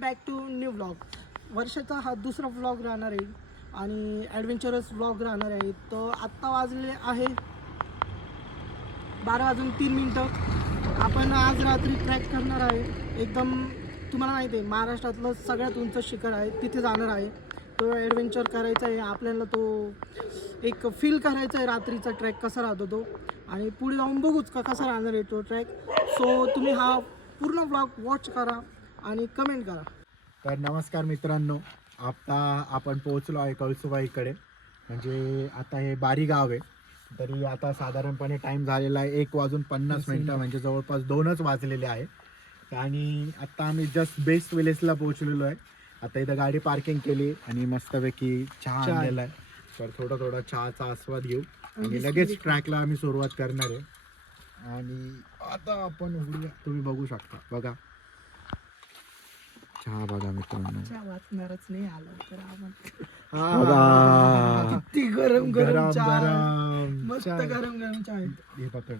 Back to new vlog. वर्षाचा हा दुसरा व्लॉग राहणार आहे आणि ॲडव्हेंचरस व्लॉग राहणार आहे. तर आत्ता वाजले आहे 12:03. आपण आज रात्री ट्रॅक करणार आहे. एकदम तुम्हाला माहिती आहे महाराष्ट्रातलं सगळ्यात उंच शिखर आहे, तिथे जाणार आहे. तो ॲडव्हेंचर करायचा आहे आपल्याला, तो एक फील करायचा आहे रात्रीचा ट्रॅक कसा राहतो तो, आणि पुढे जाऊन बघूच का कसा राहणार आहे तो ट्रॅक. सो तुम्ही हा पूर्ण व्लॉग वॉच करा आणि कमेंट करा. तर नमस्कार मित्रांनो, आता आपण पोहोचलो आहे कळसुबाईकडे. म्हणजे आता हे बारी गाव आहे. तरी आता साधारणपणे टाईम झालेला आहे 1:50 म्हणजे जवळपास 2च वाजलेले आहे. आणि आता आम्ही जस्ट बेस्ट विलेजला पोहोचलेलो आहे. आता इथं गाडी पार्किंग केली आणि मस्तपैकी चहा आणलेला आहे. तर थोडा चहाचा आस्वाद घेऊ आणि लगेच ट्रॅकला आम्ही सुरुवात करणार आहे. आणि आता आपण उघडूया, तुम्ही बघू शकता. बघा चहा बघा मित्रांनो, वाचणारच नाही आलं तर आपण बघा किती गरम गरम चहा, गरम मस्त गरम गरम चहा आहे. हे पकड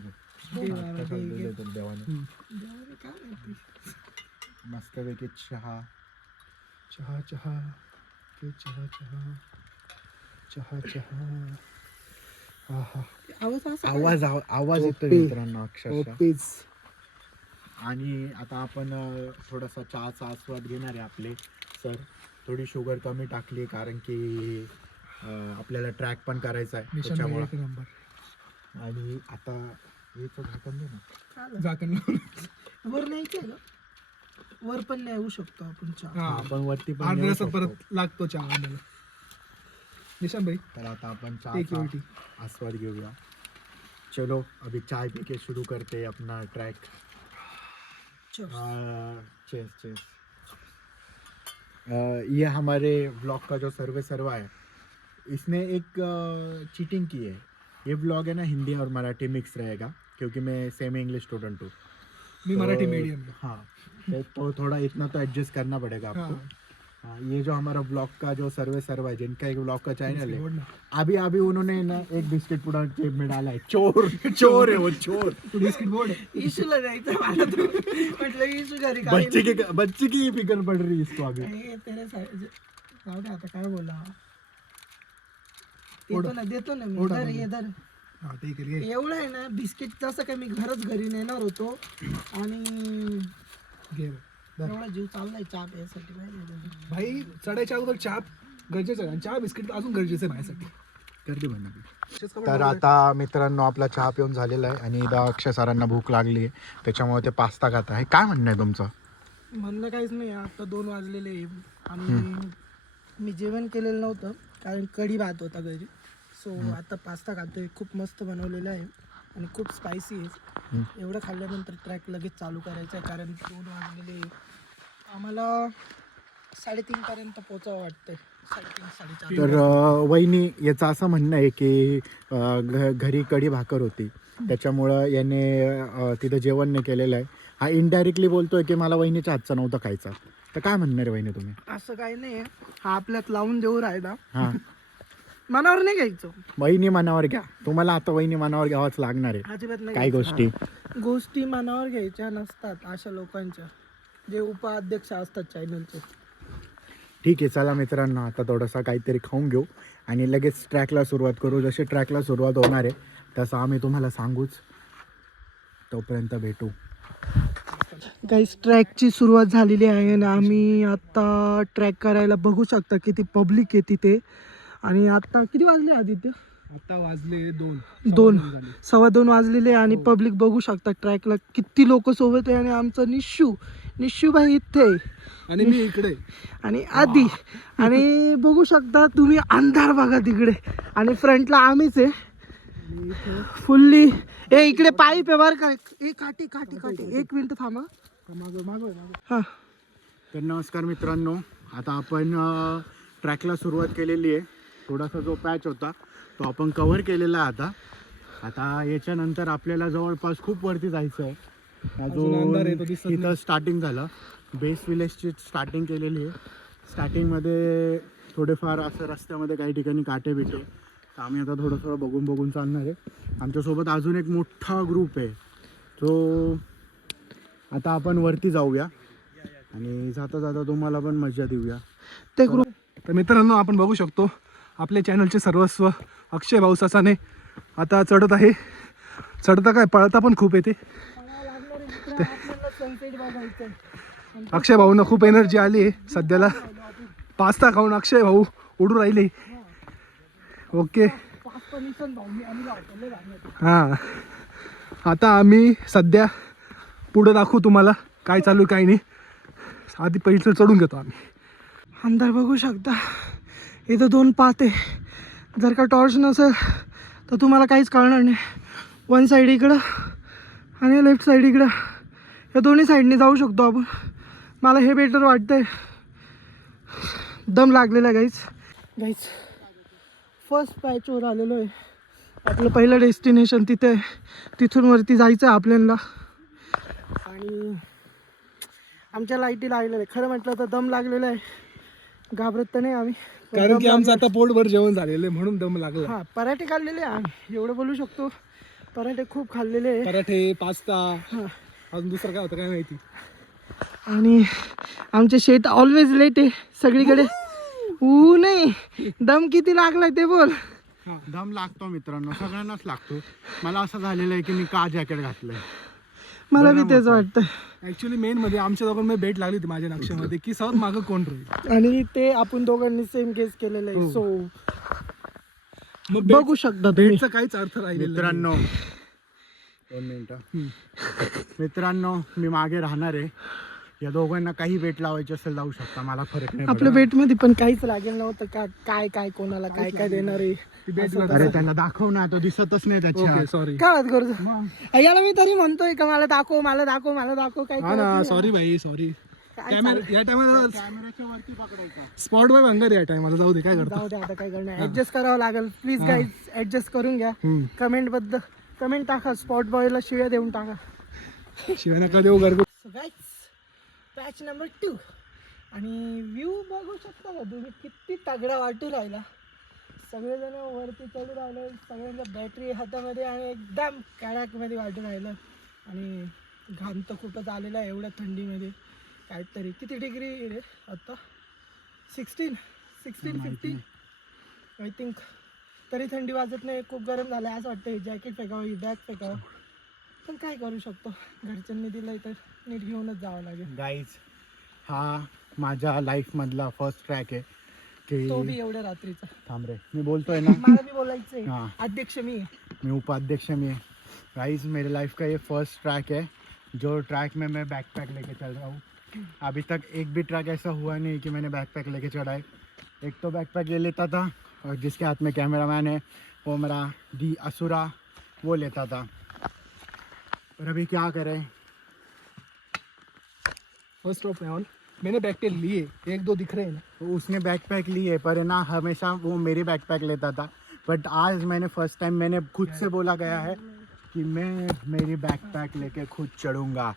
देवाला दे गे. देवाने देवाला काय माहिती. मस्तपैकी चहा चहा चहा के चहा चहा चहा चहा. आहा. आवाज येतोय मित्रांनो अक्षरशः. आणि आता आपण थोडासा चहाचा आस्वाद घेणार आहे. आपले सर थोडी शुगर कमी टाकली कारण की आपल्याला ट्रॅक पण करायचा आहे त्याच्यामुळे. आणि आता याचं झाकण दे ना. झाकण वर नाही केलं, वर पण नाही येऊ शकतो आपण चहा. आपण वरती पण परत लागतो चहा आम्हाला. निशान भाई, तर आता आपण चहाचा आस्वाद घेऊया. चलो अभी चाय पी के शुरू करते अपना ट्रैक. चेस. ये हमारे ब्लॉग का जो सर्वे है, इसने एक चीटिंग की है. ये ब्लॉग है ना हिंदी और मराठी मिक्स रहेगा क्योंकि मैं सेमी इंग्लिश स्टूडेंट हूँ. मी मराठी मीडियम. हाँ, तो थोड़ा इतना तो एडजस्ट करना पड़ेगा आपको. हाँ, ये जो हमारा ब्लॉग का जो सर्वे है, जिनका एक ब्लॉग का चैनल है, अभी उन्होंने ना एक बिस्किट पूरा जेब में डाला है. चोर है वो, चोर. बिस्किट बोर्ड इशूला जायचं मला. तो म्हटलं इशू घरी काय बच्चे की फिकर पड़ रही है इसको अभी. तेरे जाऊ दे आता काय बोला. देतो ना मी. धर एवढं आहे ना बिस्किट. तसं काय मी घरी नेणार होतो आणि एवढा जीव चाललाय चहा प्यायसाठी. भाई चढायच्या अगोदर चहा गरजेचं आहे. चहा बिस्किट अजून गरजेचं आहे माझ्यासाठी. गर्दी म्हणा. तर आता मित्रांनो आपला चहा पिऊन झालेला आहे आणि इथं अक्षय सरांना भूक लागली आहे, त्याच्यामुळे ते पास्ता खात आहे. काय म्हणणं आहे तुमचं? म्हणणं काहीच नाही. आता 2 वाजलेले आहे आणि मी जेवण केलेलं नव्हतं कारण कढी भात होता घरी. सो आता पास्ता खातोय. खूप मस्त बनवलेला आहे आणि खूप स्पायसी आहे. एवढं खाल्ल्यानंतर ट्रॅक लगेच चालू करायचं आहे कारण 2 वाजलेले. आम्हाला 3:30 पर्यंत पोचावं वाटतंय. 3:30-4:30. तर वहिनी याचं असं म्हणणं आहे की घरी कढी भाकर होती त्याच्यामुळं याने तिथं जेवण नाही केलेलं आहे. हा इनडायरेक्टली बोलतोय की मला वहिनीच्या हातचा नव्हता खायचा. तर काय म्हणणार आहे वहिनी तुम्ही? असं काही नाही. हा आपल्यात लावून देऊ राहिला. हां, मनावर नाही घ्यायचं. वहिनी मनावर घ्या. तुम्हाला आता वहिनी मनावर घ्यावाच लागणार आहे. अजिबात नाही. काही गोष्टी मनावर घ्यायच्या नसतात अशा लोकांच्या, जे उपाध्यक्ष असतात चॅनलचे. ठीक आहे, चला मित्रांनो आता थोडासा काहीतरी खाऊन घेऊ आणि लगेच ट्रॅकला सुरुवात करू. जशी ट्रॅकला सुरुवात होणार आहे तसं आम्ही तुम्हाला सांगूच. तोपर्यंत भेटू. गाईस, ट्रॅकची सुरुवात झालेली आहे आणि आम्ही आता ट्रॅक करायला बघू शकता किती पब्लिक आहे तिथे. आणि आता किती वाजले आदित्य? आता वाजले 2 2:15 वाजलेले आणि पब्लिक बघू शकता ट्रॅकला किती लोक सोबत आहे. आणि आमचं निशू भाई इथे आणि मी इकडे आणि आधी. आणि बघू शकता तुम्ही अंधार बघा तिकडे आणि फ्रंटला आम्हीच आहे फुल्ली. इकडे पाईप आहे बरं का. काठी 1 मिनिट थांबा. हां, तर नमस्कार मित्रांनो, आता आपण ट्रॅकला सुरुवात केलेली आहे. थोडासा जो पॅच होता तो आपण कव्हर केलेला आहे. आता याच्यानंतर आपल्याला जवळपास खूप वरती जायचं आहे. अजून इथं स्टार्टिंग झालं. बेस्ट विलेजची स्टार्टिंग केलेली आहे. स्टार्टिंगमध्ये थोडेफार असं रस्त्यामध्ये काही ठिकाणी काटे बिटे. तर आम्ही आता थोडं बघून चालणार आहे. आमच्यासोबत अजून एक मोठा ग्रुप आहे. तो आता आपण वरती जाऊया आणि जाता जाता तुम्हाला पण मजा देऊया. ते ग्रुप तर मित्रांनो आपण बघू शकतो आपल्या चॅनलचे सर्वस्व अक्षय भाऊ ससाने आता चढत आहे. चढता काय पळता पण खूप येते. सनसेट बघायचं. अक्षय भाऊंना खूप एनर्जी आली आहे सध्याला. पास्ता खाऊन अक्षय भाऊ उडू राहिले. ओके हां आता आम्ही सध्या पुढं दाखवू तुम्हाला काय चालू काय नाही. आधी पहिलं चढून घेतो आम्ही. अंधार बघू शकता. इथं 2 पाते. जर का टॉर्च नसेल तर तुम्हाला काहीच कळणार नाही. वन साईड इकडं आणि लेफ्ट साईड इकडं, या दोन्ही साईडने जाऊ शकतो आपण. मला हे बेटर वाटतंय. दम लागलेला आहे गाईज. फर्स्ट पॅचवर आलेलो आहे. आपलं पहिलं डेस्टिनेशन तिथे आहे. तिथून वरती जायचं आहे आपल्याला. आणि आमच्या लाईटी लागलेल्या आहे. खरं म्हटलं तर दम लागलेला आहे. घाबरत तर नाही आम्ही, कारण की आमचं आता पोटभर जेवण झालेलं आहे म्हणून दम लागला. हां पराठे खाल्लेले आहे आम्ही, एवढं बोलू शकतो. पराठे खूप खाल्लेले आहे. पराठे पास्ता अजून दुसरं काय होतं काय माहिती. आणि आमचे शेट ऑलवेज लेट आहे सगळीकडे. नाही दम किती लागलाय ते बोल. दम लागतो मित्रांनो, सगळ्यांनाच लागतो. मला असं झालेलं आहे की मी का जॅकेट घातलंय. मला बी तेच वाटतं. ऍक्च्युली मेन मध्ये आमच्या दोघांमध्ये भेट लागली होती माझ्या नक्षामध्ये की सहज मागं कोण राहील. आणि ते आपण दोघांनी सेम केस केलेलं आहे. सो मग बघू शकता तुम्ही. भेटचा काहीच अर्थ राहिलेला मित्रांनो 2 मिनिटं. मित्रांनो मी मागे राहणार आहे. या दोघांना काही वेट लावायची असेल लावू शकता, मला फरक नाही आपल्या बेटमध्ये पण काहीच लागेल नव्हतं का. काय काय कोणाला काय काय देणार आहे. भेट. अरे त्यांना दाखव ना, तो दिसतच नाही ओके त्याच्या. सॉरी. काय वाद करतो याला. मी तरी म्हणतोय का मला दाखव मला दाखव मला दाखव. काय हा ना सॉरी भाई सॉरी. कॅमेरा या टायमाला कॅमेऱ्याच्या वरती पकडायचा. स्पॉट बाय भांगार या टायमाला. जाऊ दे काय करतो. जाऊ दे आता काय करणार. ऍडजस्ट करावं लागेल. प्लीज गाईज ऍडजस्ट करून घ्या. कमेंट टाका. स्पॉट बॉयला शिव्या देऊन टाका. शिवाय नका देऊ घरगुती. Patch number 2. आणि व्ह्यू बघू शकता का तुम्ही किती तगडा वाटू राहिला. सगळेजण वरती चढू राहिले. सगळ्यांच्या बॅटरी हातामध्ये आणि एकदम कडाकमध्ये वाटू राहिलं. आणि घाम तर खूपच आलेला आहे एवढ्या थंडीमध्ये. काहीतरी किती डिग्री रे आता. 16 15 आय थिंक. तरी थंडी वाजत नाही. खूप गरम झालं आहे. असं वाटतं जॅकेट फेकावं बॅग फेकावं. पण काय करू शकतो. घरच्यांनी दिलं तर नीट घेऊनच जावं लागेल. गाईज हा माझ्या लाईफ मधला फर्स्ट ट्रॅक आहे की तो भी एवढ्या रात्रीचा. थांब रे मी बोलतोय ना. मला भी बोलायचंय. हाँ. अध्यक्ष मी आहे. मैं उपाध्यक्ष में. गाइस मेरे लाइफ का ये फर्स्ट ट्रैक है जो ट्रैक में मैं बैकपैक लेके चल रहा हूँ. अभी तक एक भी ट्रैक ऐसा हुआ नहीं कि मैंने बैकपैक लेके चढ़ा है. एक तो बैकपैक ले लेता था और जिसके हाथ में कैमरामैन है वो मेरा दी असुरा वो लेता था. पर अभी क्या करें. First of all Maine backpack लिए 1-2 दिख रहे हैं ना. तो उसने बैकपैक ली है पर ना हमेशा वो मेरी बैकपैक लेता था. बट आज मैंने फर्स्ट टाइम मैंने खुद से बोला गया है कि मैं मेरी बैकपैक लेके खुद चढ़ूँगा.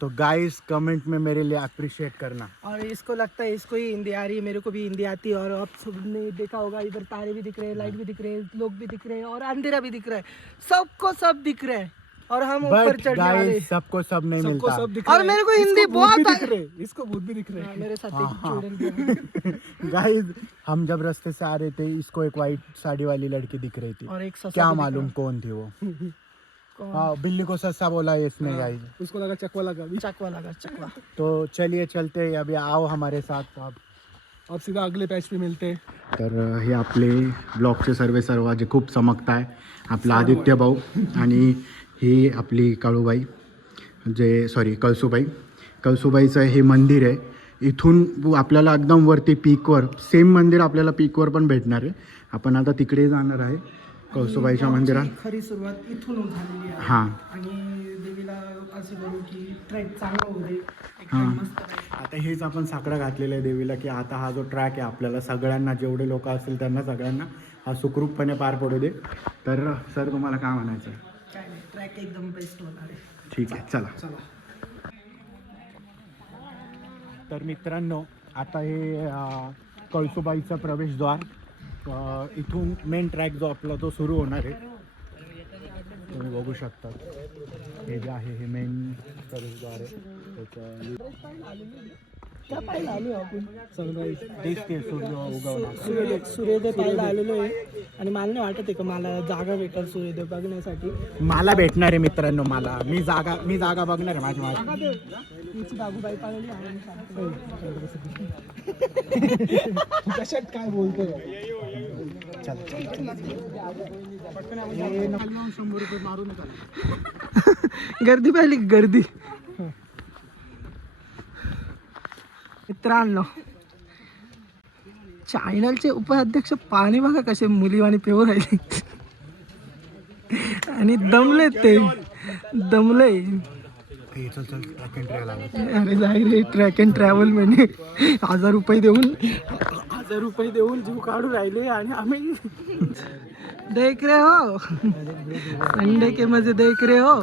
तो गाइस कमेंट में मेरे लिए अप्रिशिएट करना. और इसको लगता है इसको ही हिंदी आ रही है. मेरे को भी हिंदी आती है. और आप सबने देखा होगा इधर तारे भी दिख रहे हैं, लाइट भी दिख रहे हैं, लोग भी दिख रहे हैं और अंधेरा भी दिख रहा है. सबको सब दिख रहा है. और हम ऊपर बट चढ़ने वाले. गाइस सबको सब नहीं सबको मिलता. सब दिख और रहा है. मेरे को इसको हिंदी भूत बहुत भी आ- दिख रहे हैं. इसको भूत भी दिख रहे हाँ, हैं. मेरे साथ हाँ, एक हाँ. स्टूडेंट गाइस हम जब रास्ते से आ रहे थे इसको एक वाइट साड़ी वाली लड़की दिख रही थी. और एक ससा क्या भी दिख मालूम कौन थी वो. कौन? हाँ बिल्ली को सस्सा बोला इसने गाइस. उसको लगा चकवा लगा अभी. चकवा लगा चकवा. तो चलिए चलते हैं. अभी आओ हमारे साथ. अब सीधा अगले पैच पे मिलते हैं. तर हे आपले ब्लॉगचे सर्व जे खूप चमकत आहे. आपला आदित्य भाऊ आणि ही आपली काळूबाई कळसूबाईचं हे मंदिर आहे. इथून आपल्याला एकदम वरती पीकवर सेम मंदिर आपल्याला पीकवर पण भेटणार आहे. आपण आता तिकडे जाणार आहे कळसूबाईच्या मंदिरात. खरी सुरुवात इथून झालेली आहे. हां आणि देवीला असे करू की ट्रेक चांगला होऊ दे. एकदम हां. मस्त राहील. आता हेच आपण साकडं घातलेलं आहे देवीला की आता हा जो ट्रॅक आहे आपल्याला सगळ्यांना जेवढे लोक असतील त्यांना सगळ्यांना हा सुखरूपपणे पार पडू दे. तर सर तुम्हाला काय म्हणायचं आहे. काय नाही ट्रॅक एकदम बेस्ट होणार आहे. ठीक आहे चला. चला. तर मित्रांनो आता हे कळसूबाईचं प्रवेशद्वार. इथून मेन ट्रॅक जो आपला तो सुरू होणार आहे. तुम्ही बघू शकता हे जे आहे हे मेन प्रवेशद्वार आहे. त्याचं काय पाहायला आलो आपण सनराईज दिसते सूर्य उगवणार. सूर्योदय पाहायला आलेलो आहे आणि मला नाही वाटत आहे का मला जागा भेटेल सूर्योदय बघण्यासाठी. मला भेटणार आहे मित्रांनो, मला मी जागा बघणार आहे माझी माझी. तिची दागूबाई पाहिली आहे कशात काय बोलतोय. चल 100 रुपये मारून गर्दी पाहिली गर्दी. मित्रांनो चॅनलचे उपाध्यक्ष पाणी बघा कसे मुलीवाणी पिऊ राहिले आणि दमले ते दमले. अरे जाईल ट्रॅक अँड ट्रॅव्हल म्हणे 1000 रुपये देऊन जीव काढून राहिले आणि आम्ही देख रे हो संडे के मजे देख रे हो.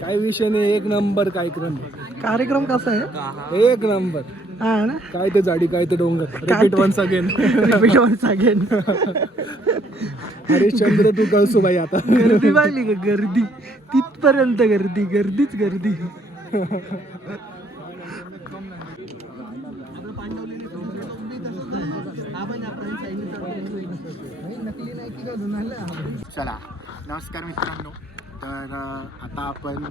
काय विषय नाही, एक नंबर कार्यक्रम कसा आहे एक नंबर. हा ना काय ते झाडी काय ते डोंगर. Repeat once again. हरिश्चंद्र तू कळसूबाई आता. गर्दी पाहिली का गर्दी तिथपर्यंत गर्दीच गर्दी. चला नमस्कार मित्रांनो. तर आता आपण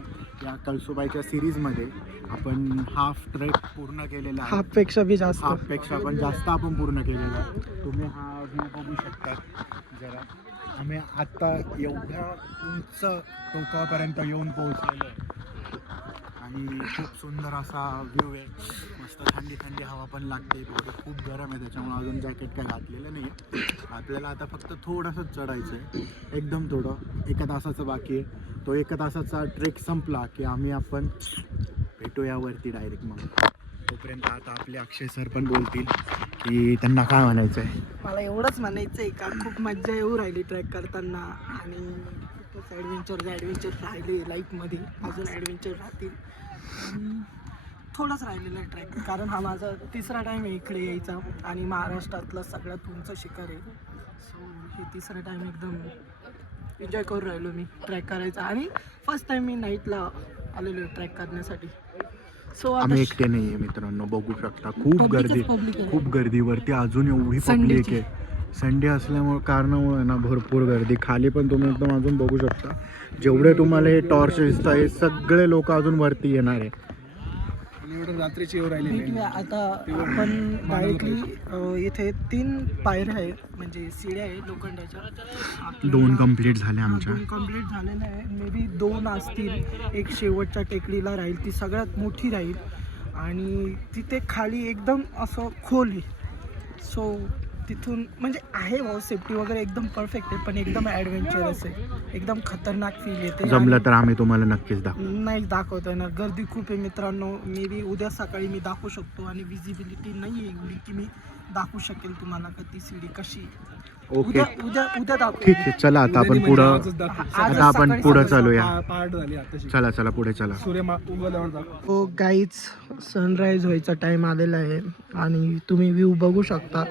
या कळसूबाईच्या सिरीजमध्ये आपण हाफ ट्रेक पूर्ण केलेला आहे. हाफपेक्षा बी जास्त. हाफपेक्षा पण जास्त आपण पूर्ण केलेला आहे. तुम्ही हा व्ह्यू बघू शकता जरा. आम्ही आता एवढ्या उंच टोकापर्यंत येऊन पोहोचलेलो आहे आणि खूप सुंदर असा व्ह्यू आहे. मस्त थंडी थंडी हवा पण लागते. थोडं खूप गरम आहे त्याच्यामुळे अजून जॅकेट काय घातलेलं नाही आहे. आपल्याला आता फक्त थोडंसं चढायचं आहे, एकदम थोडं. 1 तासाचं बाकी आहे. तो 1 तासाचा ट्रेक संपला की आपण भेटूया वरती डायरेक्ट. मग तोपर्यंत आता आपले अक्षय सर पण बोलतील की त्यांना काय म्हणायचं आहे. मला एवढंच म्हणायचं आहे का खूप मज्जा येऊ राहिली ट्रॅक करताना आणि खूपच ॲडव्हेंचर राहिले लाईफमध्ये. अजून ॲडव्हेंचर राहतील आणि थोडंच राहिलेलं आहे ट्रॅक. कारण हा माझा 3रा टाईम आहे इकडे यायचा आणि महाराष्ट्रातलं सगळ्यात उंच शिखर आहे. सो हे 3रा टाईम एकदम एन्जॉय करून राहिलो मी ट्रॅक करायचा. आणि फर्स्ट टाईम मी नाईटला आलेलो आहे ट्रॅक करण्यासाठी. सो आम्ही एकटे नाही आहे मित्रांनो, बघू शकता खूप गर्दी वरती अजून एवढी पब्लिक आहे. संडे असल्यामुळे कारणामुळे ना भरपूर गर्दी. खाली पण तुम्ही एकदम अजून बघू शकता. जेवढे तुम्हाला हे टॉर्च दिसतं हे सगळे लोक अजून वरती येणार आहे. रात्रीची येऊ राहिली. आता आपण डायरेक्टली इथे 3 पायऱ्या आहेत म्हणजे शिड्या आहेत लोखंडाच्या. 2 कंप्लीट झाल्या आमच्या. 2 कंप्लीट झालेल्या आहे. मे बी 2 असतील. एक शेवटच्या टेकडीला राहील, ती सगळ्यात मोठी राहील आणि तिथे खाली एकदम असं खोल आहे. सो तिथून म्हणजे आहे भाऊ सेफ्टी वगैरे एकदम परफेक्ट आहे पण एकदम ॲडव्हेंचरस आहे. एकदम खतरनाक फील येते. जमलं तर आम्ही तुम्हाला नक्कीच नाही दाखवता येणार, गर्दी खूप आहे मित्रांनो. मे बी उद्या सकाळी मी दाखवू शकतो आणि विजिबिलिटी नाही आहे एवढी की मी दाखवू शकेल तुम्हाला का ती सीडी कशी. ओके उद्या दाखवू. ठीक आहे. चला आता आपण पुढं आता आपण पुढं चालूया. चला पुढे चला. हो गाईज सनराईज व्हायचा टाइम आलेला आहे आणि तुम्ही व्ह्यू बघू शकता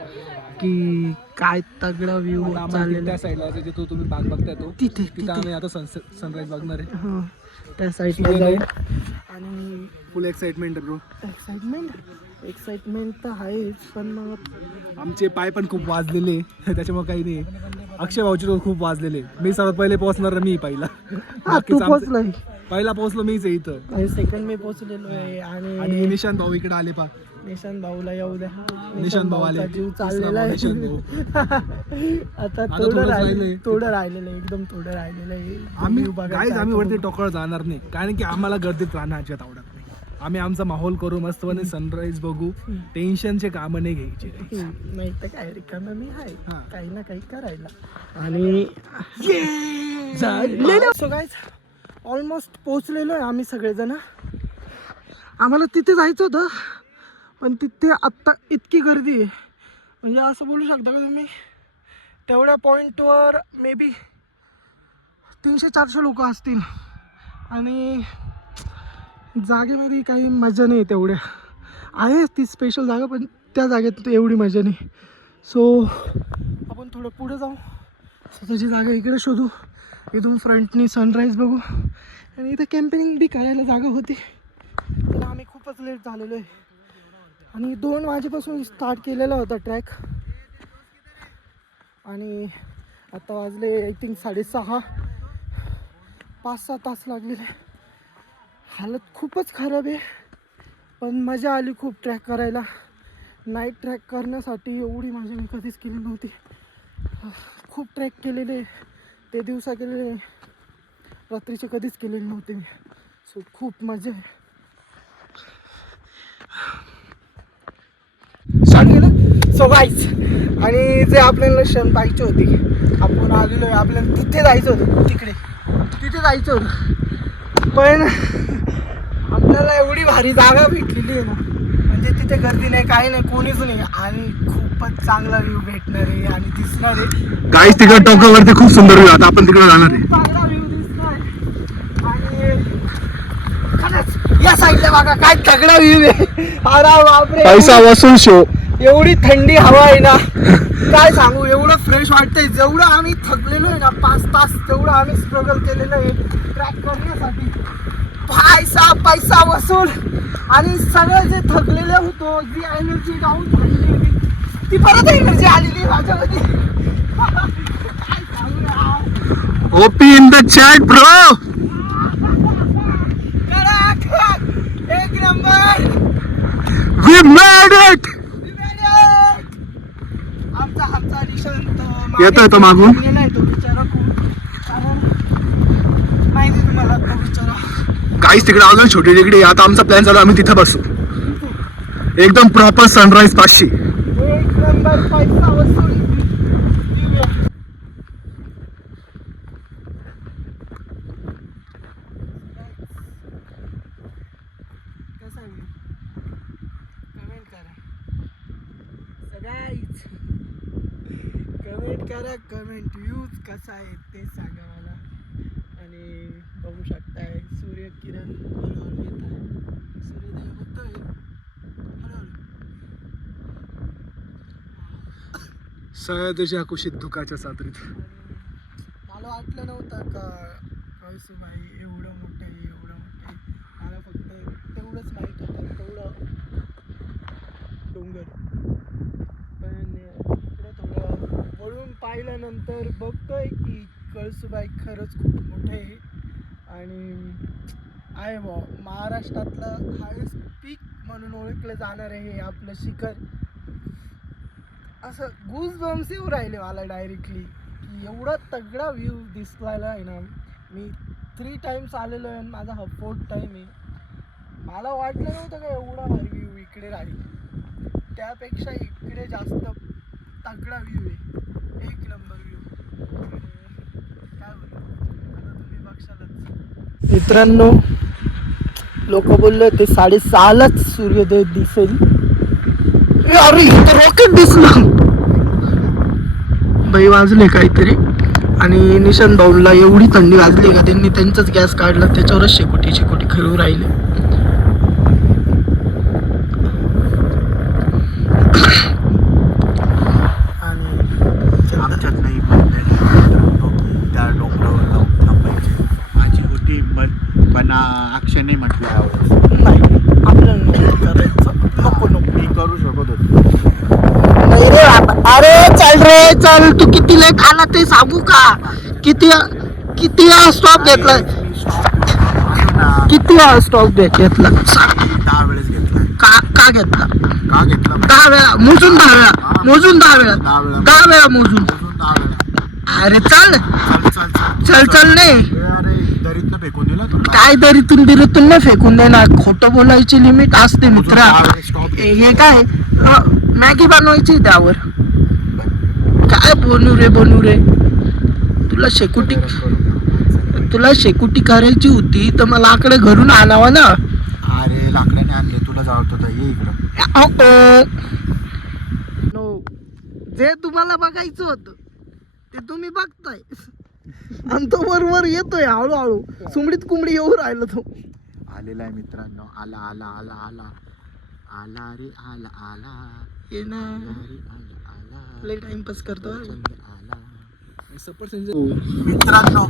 की काय तगडा व्ह्यू चाललेला. त्या साईडला जिथे तुम्ही बाग बघताय तो तिथे आम्ही आता सनराईज बघणार आहे. हां त्या साईडला जाऊ आणि फुल एक्साइटमेंट ब्रो. एक्साइटमेंट तर आहेच पण मग आमचे पाय पण खूप वाजलेले त्याच्यामुळे काही नाही. अक्षय भाऊचे तर खूप वाजलेले. मी सर्वात पहिले पोहोचणार मी तू पोहोचलाय. पहिला पोहोचलो मीच आहे इथं. सेकंड मी पोहोचलेलो आहे आणि निशांत भाऊ इकडे आले पा. निशांत भाऊला येऊ द्या. निशांत भाऊ आले. जीव चाललेला आहे आता थोडं राहिलेलं आहे एकदम थोडं राहिलेलं आहे. आम्ही वरती टोकळ जाणार नाही कारण की आम्हाला गर्दीत राहणं अजिबात आवडत नाही. आम्ही आमचा माहोल करू मस्तपणे सनराईज बघू. टेन्शनचे कामं नाही घ्यायचे. नाही तर काय रिकामं मी आहे काही ना काही करायला. आणि सो गाईज ऑलमोस्ट पोचलेलो आहे आम्ही सगळेजण. आम्हाला तिथे जायचं होतं पण तिथे आत्ता इतकी गर्दी आहे म्हणजे असं बोलू शकता का तुम्ही तेवढ्या पॉईंटवर मे बी 300-400 लोक असतील आणि जागेमध्ये काही मजा नाही तेवढ्या. आहे ती स्पेशल जागा पण त्या जागेत एवढी मजा नाही. सो आपण थोडं पुढे जाऊ, स्वतःची जागा इकडे शोधू, इथून फ्रंटनी सनराईज बघू आणि इथं कॅम्पेनिंग बी करायला जागा होती, तर आम्ही खूपच लेट झालेलो आहे. आणि 2 वाजेपासून स्टार्ट केलेला होता ट्रॅक आणि आता वाजले आय थिंक 6:30. 5-6 तास लागलेले. हालत खूपच खराब आहे, पण मजा आली खूप ट्रॅक करायला. नाईट ट्रॅक करण्यासाठी एवढी मजा मी कधीच केली नव्हती. खूप ट्रॅक केलेले, ते दिवसा केलेले, रात्रीचे कधीच केलेले नव्हते मी. सो खूप मजा आहे. सो गाईज, आणि जे आपल्याला क्षण पाहिजे होती, आपण आलेलो आहे. आपल्याला तिथे जायचं होतं, तिथे जायचं होतं, पण आपल्याला एवढी भारी जागा भेटलेली आहे ना, म्हणजे तिथे गर्दी नाही, काही नाही, कोणीच नाही, आणि खूपच चांगला व्ह्यू भेटणार आहे आणि दिसणार आहे. गाईस तिकडे टोकावरती खूप सुंदर व्ह्यू. आता आपण तिकडे जाणार आहे. चांगला व्ह्यू दिसणार आणि खरंच या साईडला बघा काय तगडा व्ह्यू आहे. अरे बापरे, पैसा वसूल शो. एवढी थंडी हवा आहे ना, काय सांगू. एवढं फ्रेश वाटतंय. जेवढं आम्ही थकलेलो आहे ना 5 तास, तेवढं आम्ही स्ट्रगल केलेलं आहे ट्रॅक करण्यासाठी. पैसा वसूल. आणि सगळं जे थकलेलं होतो, जी एनर्जी डाऊन झालेली होती, ती परत एनर्जी आलेली माझ्यामध्ये. काय सांगू यार. OP in the chat bro. एक नंबर. We made it. आमचा निशांत येतोय तो मागून. नाही तो बिचारा खूप, कारण माहिती तुम्हाला तो बिचारा. काहीच तिकडे अजून छोटी टेकडी. आता आमचा प्लॅन चालू, आम्ही तिथं बसू एकदम प्रॉपर सनराईज पाशी. एक नंबर पैसा वसूल. कसा आहे कमेंट करा सगळ्याच. कमेंट करा, कमेंट व्ह्यूज कसा आहे ते सांगा मला. आणि बघू शकताय सूर्यकिरण हळूहळू येत आहे, सूर्योदय होतोय हळूहळू. सह्याद्रीच्या कुशीत धुकाच्या सादरीत. मला वाटलं नव्हतं का कळसूबाई एवढं मोठं आहे, एवढं मोठं आहे. मला फक्त तेवढंच माहीत होतं, तेवढं डोंगर. पण इकडे थोडं वळून पाहिल्यानंतर बघतोय की कळसूबाई खरंच खूप मोठं आहे. आणि आहे महाराष्ट्रातलं हायेस्ट पीक म्हणून ओळखलं जाणार आहे हे आपलं शिखर. असं गूज बम्स येऊ राहिले मला डायरेक्टली, की एवढा तगडा व्ह्यू दिसलायला आहे ना. मी 3 टाइम्स आलेलो आहे आणि माझा हा 4th टाइम आहे. मला वाटलं नव्हतं का एवढा भारी व्ह्यू इकडे राहील. त्यापेक्षा इकडे जास्त तगडा व्ह्यू आहे, एक नंबर व्ह्यू. काय बोलू आता तुम्ही बघशालच. मित्रांनो, लोक बोलले ते 6:30लाच सूर्योदय दिसेल. अरे इथं रॉकेट दिसलं. बाई वाजले काहीतरी. आणि निशांत भाऊला एवढी थंडी वाजली का त्यांनी त्यांचाच गॅस काढला, त्याच्यावरच शेकोटी खरवू राहिले. आणि आमच्यात नाही त्या डोंगरावर जाऊन थांबायची माझी होती, पण अक्षय नाही म्हटलं यावेळेस. नाही आपल्याला नको करायचं, नको मी करू शकत होतो. नाही रे बाबा. अरे चल रे चल, तू किती लेट आला ते सांगू का? किती स्टॉप घेतला, किती स्टॉप घेतला 10 वेळेस घेतला. का घेतला? का घेतला? 10 वेळा मोजून, 10 वेळा मोजून, 10 वेळा 10 वेळा मोजून. 10 वेळा. अरे चल चल चल नाही. अरे दरीतनं फेकून दिला तू. काय दरीतून बिरीतून नाही फेकून देणार. खोटं बोलायची लिमिट असते मित्रा. हे काय मॅगी बनवायची त्यावर. काय बनू रे तुला शेकुटी करायची होती तर मला लाकडं घरून आणावं ना. अरे लाकडाने आणले, तुला जावत होता, ये इकडं. जे तुम्हाला बघायचं होतं ते तुम्ही बघताय. आणि तो बरोबर येतोय हळूहळू. सुमडीत कुंबडी येऊ राहिलो तो. आलेला आहे मित्रांनो. आला आला आला आला आला रे आला आला ये ना आला रे आला आला लय टाइमपास करतो. आला. सफरचंद मित्रांनो,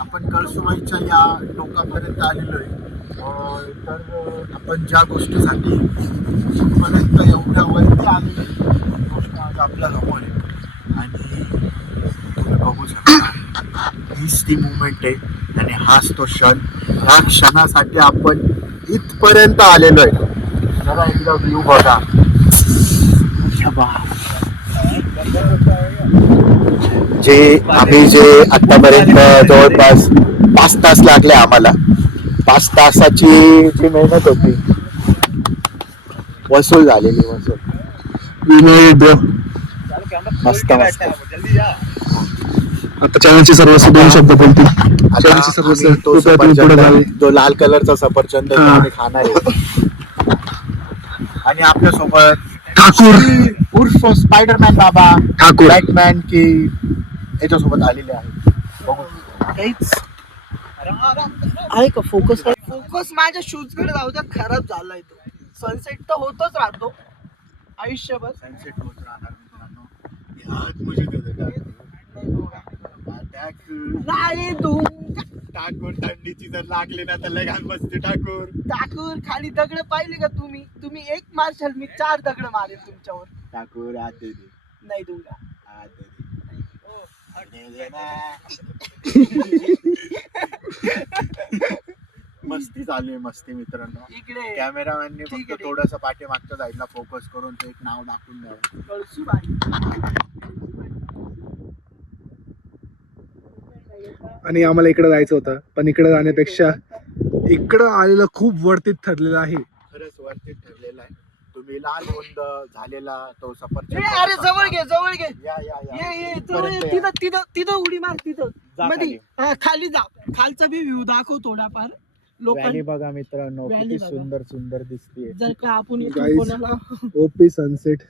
आपण कळसुबाईच्या या टोकापर्यंत आलेलो आहे. तर आपण ज्या गोष्टीसाठी इथपर्यंत एवढ्या वरती आलेलो आहे, ती गोष्ट आज आपल्या समोर आहे. आणि तुम्ही बघू शकता, हीच ती मुवमेंट आहे आणि हाच तो क्षण. ह्या क्षणासाठी आपण इथपर्यंत आलेलो आहे. जरा एकदा व्ह्यू बघा. आम्ही आतापर्यंत जवळपास 5 तास लागले आम्हाला. 5 तासाची जी मेहनत होती वसूल झालेली. मस्त मस्त. आता चॅनलचे सर्वस्व 2 शब्द बोलतील. आता आम्ही तो सफरचंद, जो लाल कलरचा सफरचंद आहे, तो आम्ही खाणार आहे. आणि आपल्यासोबत ठाकूर उर्फ स्पायडरमॅन बाबा ठाकूर, बॅटमॅन की याच्यासोबत आलेले आहेत. काहीच आहे का फोकस माझ्या शूज कडे जाऊ द्या. खराब झालाय तो. सनसेट तर होतच राहतो आयुष्यभर. सनसेट होत राहणार मित्रांनो. यात मुझे नाही तू ठाकूर थंडीची जर लागली ना तर लगान बसते ठाकूर. ठाकूर खाली दगड पाहिले का तुम्ही? तुम्ही 1 मारशाल, मी 4 दगड मारेल तुमच्यावर. ठाकूर आते दे नाही दूंगा. आते दे मस्ती चालू आहे, मस्ती मित्रांनो. इकडे कॅमेरामॅनने ठीक फक्त आहे. थोडंसं पाठीमागच्या साईडला फोकस करून ते एक नाव दाखवून द्यावं. कळसूबाई. आणि आम्हाला इकडे जायचं होतं, पण इकडे जाण्यापेक्षा इकडं आलेलं खूप वरतीत ठरलेलं आहे. खरंच वरती ठरलेलं आहे. तुम्ही लाल गोंद झालेला तो ए, सफरचंद अरे जवळ घे, जवळ घे. या या या ये जवळ ये. तिथं तिथं तिथं उडी मार. तिथं जा मध्ये खाली. हा, खाली जा. खालचा बी व्ह्यू दाखव थोडाफार. व्हॅली लोकांनी बघा मित्रांनो, व्हॅली किती बघा. सुंदर सुंदर दिसते. जर का आपण इथून Guys. कोणाला ओपी सनसेट.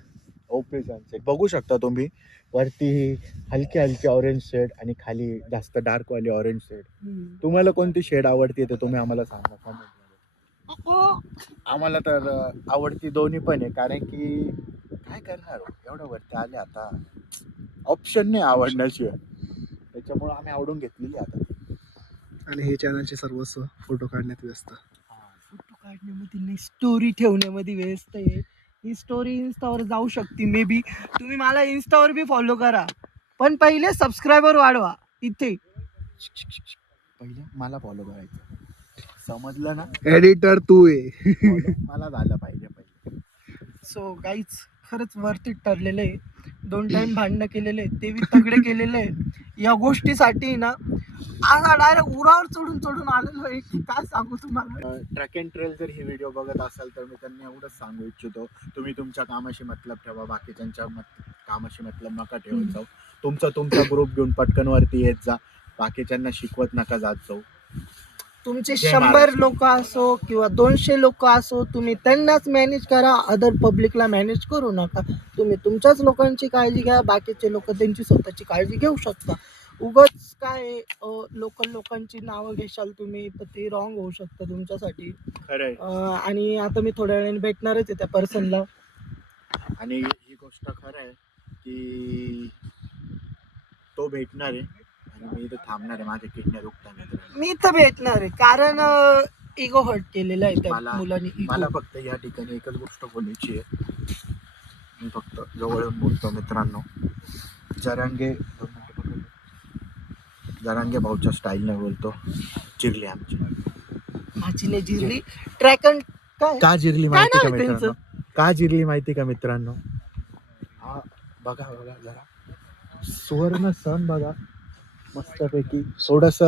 ओपी सनसेट बघू शकता तुम्ही. वरती हलके हलके ऑरेंज शेड आणि खाली जास्त डार्क वाली ऑरेंज शेड. तुम्हाला कोणती शेड आवडते ते तुम्ही आम्हाला सांगा comment मध्ये. आम्हाला तर आवडती दोन्ही पण आहे, कारण की काय करणार हो, एवढं वरती आले आता ऑप्शन नाही आवडण्याशिवाय. त्याच्यामुळे आम्ही आवडून घेतलेली आता. आणि हे चॅनलचे सर्वस्व फोटो काढण्यात व्यस्त. फोटो काढण्यामध्ये नाही, स्टोरी ठेवण्यामध्ये व्यस्त आहे. ही स्टोरी इन्स्टावर जाऊ शकते. मे बी तुम्ही मला इन्स्टावर बी फॉलो करा, पण पहिले सबस्क्रायबर वाढवा. इथे पहिले मला फॉलो करायचं, समजलं ना. एडिटर तू आहे. Follow मला झालं पाहिजे पहिले. सो गाईज खरंच वरती ठरलेलं आहे. 2 टाइम भांडणं केलेले आहे, ते बी तगडे केलेले आहे. या गोष्टीसाठी ना आज डायरेक्ट उरावर चढून आलेलो आहे की काय सांगू तुम्हाला. ट्रॅक अँड ट्रेल जर ही व्हिडिओ बघत असाल तर मी त्यांना एवढंच सांगू इच्छितो, तुम्ही तुमच्या कामाशी मतलब ठेवा, बाकीच्यांच्या कामाशी मतलब नका ठेवत जाऊ. तुमचा ग्रुप घेऊन पटकन वरती येत जा, बाकीच्यांना शिकवत नका जात जाऊ. तुमचे जय 100 महाराष्ट्र. लोक असो किंवा 200 लोक असो, तुम्ही त्यांनाच मॅनेज करा. अदर पब्लिकला मॅनेज करू नका. तुम्ही तुमच्याच लोकांची काळजी घ्या, बाकीचे लोक त्यांची स्वतःची काळजी घेऊ शकता. उगाच काय लोकल लोकांची नावं घेशाल तुम्ही तर ते रॉंग होऊ शकतं तुमच्यासाठी. खरंय. आणि आता मी थोड्या वेळाने भेटणारच आहे त्या पर्सनला. आणि ही गोष्ट खरं आहे की तो भेटणार आहे आणि मी इथे थांबणार आहे. माझ्या किडण्या दुखतात. मी तर भेटणार आहे, कारण इगो हर्ट केलेला आहे त्या मला मुलांनी. मला फक्त या ठिकाणी एकच गोष्ट बोलायची आहे. मी फक्त जवळून बोलतो मित्रांनो. जरांगे भाऊच्या स्टाईलने बोलतो. जिरली आमची. माझी नाही जिरली. ट्रॅक अँड काय का जिरली काय माहिती नाव का आहे मित्रांनो? का जिरली माहिती का मित्रांनो? हा बघा जरा सुवर्ण सण बघा मस्तपैकी. थोडस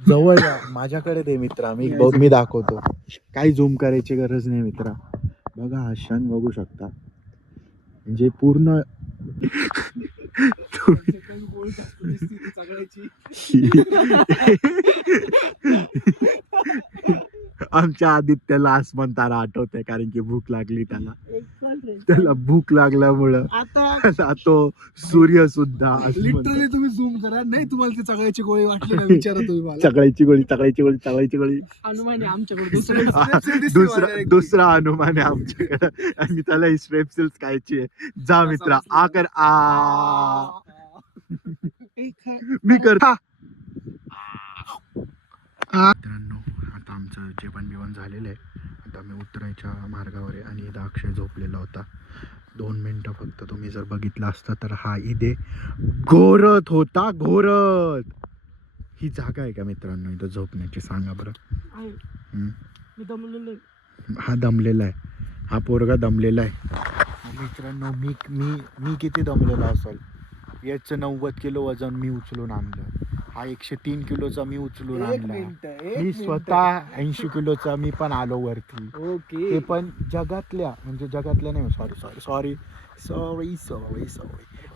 जवळ या, माझ्याकडे दे मित्रा. मी दाखवतो. काही झूम करायची गरज नाही मित्रा. बघा हा क्षण बघू शकता. म्हणजे पूर्ण आमच्या आदित्याला आसमान तारा आठवतंय, कारण की भूक लागली त्याला भूक लागल्यामुळं आता तो सूर्य सुद्धा लिटरली तुम्ही झूम करा. नाही तुम्हाला ती चगळ्याची गोळी वाटली ना, विचारा तुम्ही मला. चकळीची गोळी हनुमान आहे आमच्याकडे. दुसरा हनुमान आहे आमच्याकडे आणि त्याला स्ट्रेप्सिल्स खायची आहे. जा मित्रा आ कर आ. मी करता. मित्रांनो आता आमचं जेवण बिवण झालेलं आहे. आता आम्ही उतरायच्या मार्गावर आहे आणि इथं अक्षय झोपलेला होता. 2 मिनटं फक्त तुम्ही जर बघितलं असतं तर हा इथे घोरत होता, घोरत. ही जागा आहे का मित्रांनो इथं झोपण्याची, सांगा बरं. आहे. हम्म. मी दमलेलो आहे. हा दमलेला आहे, हा पोरगा दमलेला आहे. मित्रांनो मी मी मी किती दमलेला असेल. याचं 90 किलो वजन मी उचलून आणलं, हा 103 किलोचा मी उचलून आणला. मी स्वतः 80 किलोचा मी पण आलो वरती. ओके. ते पण जगातल्या नाही, सॉरी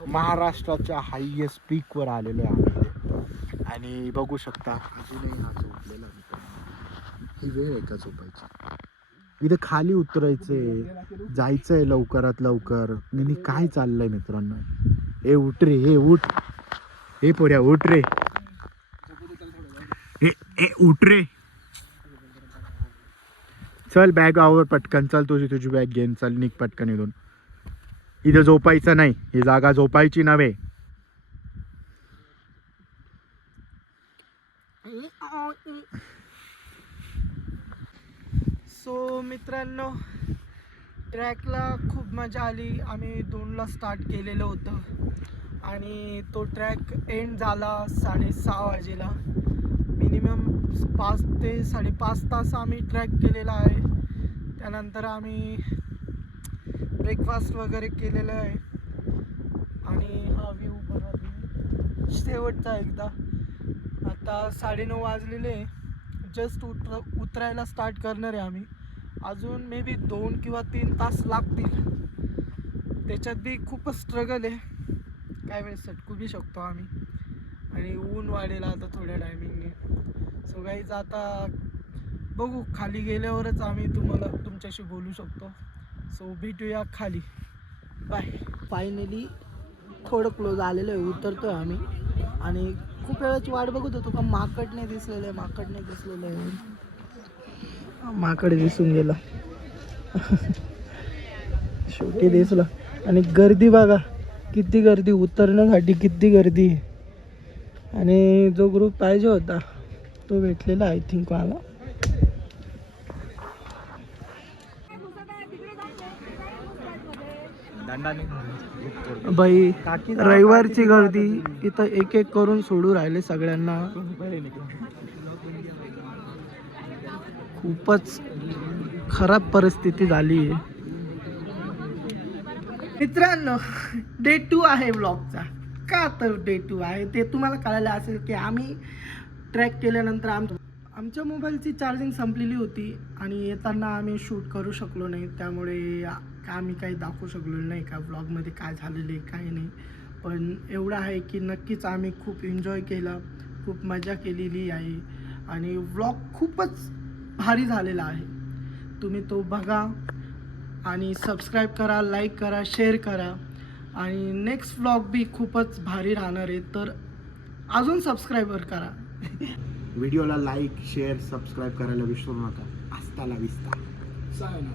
महाराष्ट्राच्या हायएस्ट पीकवर आलेलो आहे आम्ही. आणि बघू शकता अजूनही हा झोपलेला मित्रांनो. ही वेळ आहे का झोपायची? इथं खाली उतरायचंय, जायचंय लवकरात लवकर. आणि काय चाललंय मित्रांनो, हे उठ रे, हे उठ, हे पोऱ्या उठ रे, हे उठ रे. चल बॅग आवर पटकन, चल तुझी बॅग घेऊन चल, निघ पटकन इथून. इथं झोपायचं नाही, ही जागा झोपायची नव्हे. सो मित्रांनो ट्रॅकला खूप मजा आली. आम्ही 2ला स्टार्ट केलेलं होतं आणि तो ट्रॅक एंड झाला 6:30 वाजेला. मिनिमम 5 ते 5.5 तास आम्ही ट्रॅक केलेला आहे. त्यानंतर आम्ही ब्रेकफास्ट वगैरे केलेलं आहे आणि हा व्ह्यू बघा शेवटचा एकदा. आता 9:30 वाजलेले, जस्ट उतरायला स्टार्ट करणार आहे आम्ही. अजून मे बी 2 किंवा 3 तास लागतील. त्याच्यात बी खूपच स्ट्रगल आहे, काय वेळेस सटकू बी शकतो आम्ही. आणि ऊन वाढेल आता थोड्या टायमिंगने. सो गाईज आता बघू, खाली गेल्यावरच आम्ही तुमच्याशी बोलू शकतो. सो भेटूया खाली, बाय. फायनली थोडं क्लोज आलेलं आहे, उतरतोय आम्ही. आणि खूप वेळाची वाट बघत होतो का माकड नाही दिसलेलं आहे. माकड दिसून गेला, शेवटी दिसला. आणि गर्दी बघा, किती गर्दी, उतरण्यासाठी किती गर्दी. आणि जो ग्रुप पाहिजे होता तो भेटलेला आय थिंक मला. बाई रविवारची गर्दी इथं एक करून सोडू राहिले सगळ्यांना. खूपच खराब परिस्थिती झाली आहे मित्रांनो. डे 2 आहे व्लॉगचा. का तर डे 2 आहे ते तुम्हाला कळालं असेल की आम्ही ट्रॅक केल्यानंतर आमच्या मोबाईलची चार्जिंग संपलेली होती आणि येताना आम्ही शूट करू शकलो नाही. त्यामुळे आम्ही काही दाखवू शकलो नाही का व्लॉगमध्ये काय झालेलं आहे काय नाही. पण एवढं आहे की नक्कीच आम्ही खूप एन्जॉय केला, खूप मजा केलेली आहे आणि व्लॉग खूपच भारी झालेला आहे. तुम्ही तो बघा आणि सबस्क्राईब करा, लाईक करा, शेअर करा. आणि नेक्स्ट व्लॉग बी खूपच भारी राहणार आहे, तर अजून सबस्क्राईबर करा. व्हिडिओला लाईक शेअर सबस्क्राईब करायला विसरू नका. हस्ता ला विस्ता. सांग ना.